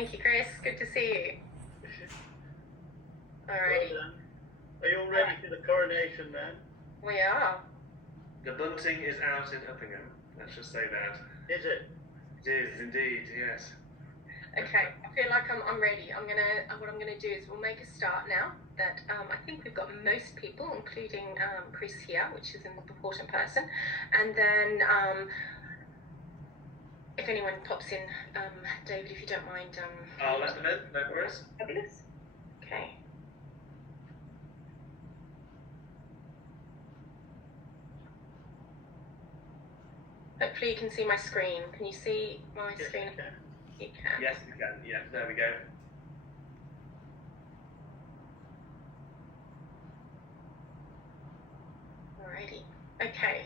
Thank you, Chris. Good to see you. Alrighty. Well, are you all ready for the coronation, then? We are. The bunting is out in Uppingham. Let's just say that. Is it? It is indeed, yes. Okay, I feel like I'm ready. What I'm gonna do is we'll make a start now. That I think we've got most people, including Chris here, which is an important person, and then if anyone pops in, David, if you don't mind. I'll let them in. No worries. Fabulous. Okay. Hopefully you can see my screen. Can you see my screen? You can. You can. Yes, we can. Yeah, there we go. Alrighty. Okay.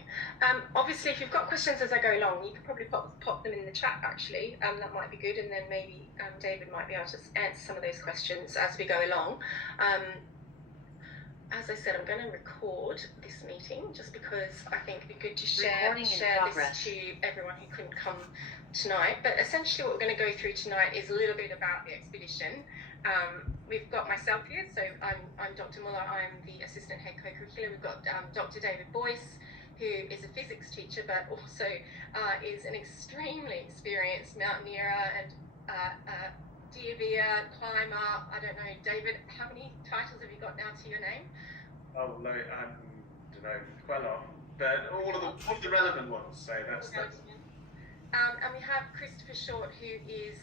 Obviously, if you've got questions as I go along, you can probably pop them in the chat, actually. That might be good, and then maybe David might be able to answer some of those questions as we go along. As I said, I'm going to record this meeting just because I think it'd be good to share this to everyone who couldn't come tonight. But essentially what we're going to go through tonight is a little bit about the expedition. We've got myself here, so I'm Dr. Muller, I'm the Assistant Head Co-Curricular. We've got Dr. David Boyce, who is a physics teacher, but also is an extremely experienced mountaineer and deer climber. I don't know, David, how many titles have you got now to your name? Oh, no, I don't know, quite a lot. But all of the relevant ones, so that's. And we have Christopher Short, who is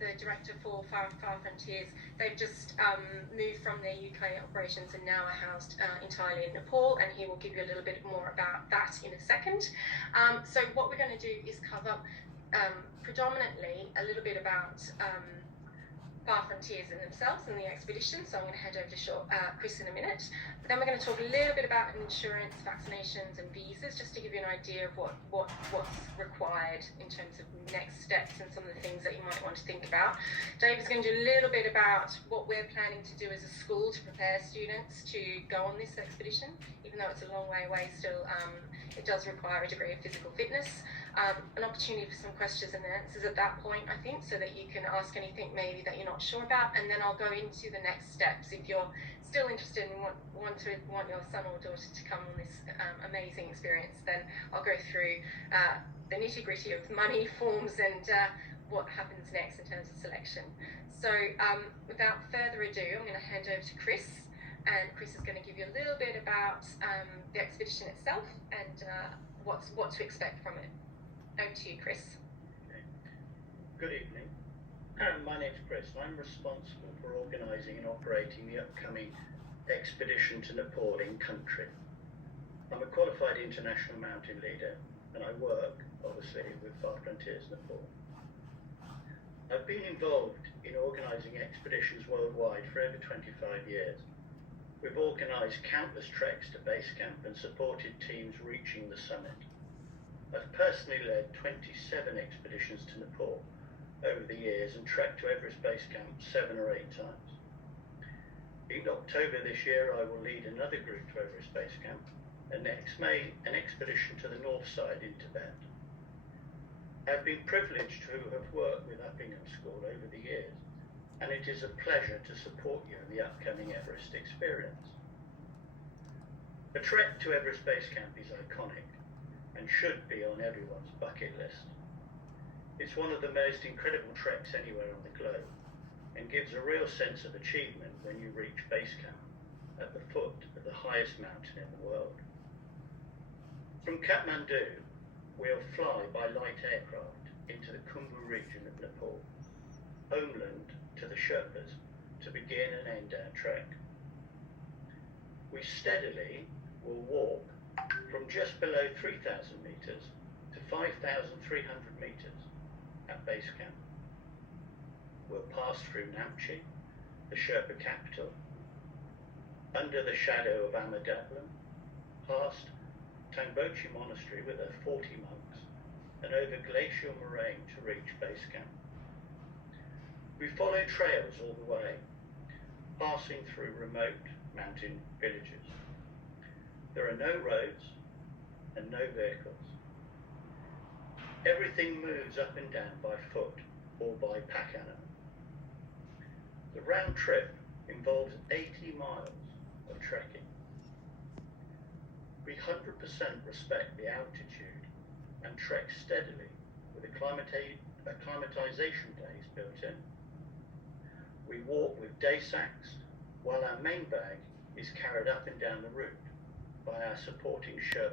the director for Far Frontiers. They've just moved from their UK operations and now are housed entirely in Nepal, and he will give you a little bit more about that in a second. So what we're going to do is cover predominantly a little bit about Far Frontiers in themselves and the expedition, so I'm going to hand over to Chris in a minute. But then we're going to talk a little bit about insurance, vaccinations and visas, just to give you an idea of what's required in terms of next steps and some of the things that you might want to think about. David's going to do a little bit about what we're planning to do as a school to prepare students to go on this expedition. Even though it's a long way away, still it does require a degree of physical fitness. An opportunity for some questions and answers at that point, I think, so that you can ask anything maybe that you're not sure about, and then I'll go into the next steps. If you're still interested and want your son or daughter to come on this amazing experience, then I'll go through the nitty-gritty of money, forms, and what happens next in terms of selection. So without further ado, I'm going to hand over to Chris, and Chris is going to give you a little bit about the expedition itself and what to expect from it. Over to you, Chris. Okay. Good evening. My name's Chris, and I'm responsible for organising and operating the upcoming expedition to Nepal in country. I'm a qualified international mountain leader, and I work, obviously, with Far Frontiers Nepal. I've been involved in organising expeditions worldwide for over 25 years. We've organised countless treks to base camp and supported teams reaching the summit. I've personally led 27 expeditions to Nepal over the years and trekked to Everest Base Camp 7 or 8 times. In October this year, I will lead another group to Everest Base Camp, and next May, an expedition to the north side in Tibet. I've been privileged to have worked with Uppingham School over the years, and it is a pleasure to support you in the upcoming Everest experience. The trek to Everest Base Camp is iconic and should be on everyone's bucket list. It's one of the most incredible treks anywhere on the globe and gives a real sense of achievement when you reach base camp at the foot of the highest mountain in the world. From Kathmandu, we'll fly by light aircraft into the Khumbu region of Nepal, homeland to the Sherpas, to begin and end our trek. We steadily will walk from just below 3,000 metres to 5,300 metres at base camp. We'll pass through Namche, the Sherpa capital, under the shadow of Amadablam, past Tangbochi Monastery with their 40 monks, and over glacial moraine to reach base camp. We follow trails all the way, passing through remote mountain villages. There are no roads and no vehicles. Everything moves up and down by foot or by pack animal. round trip involves 80 miles of trekking. We 100% respect the altitude and trek steadily with acclimatization days built in. We walk with day sacks while our main bag is carried up and down the route by our supporting Sherpa.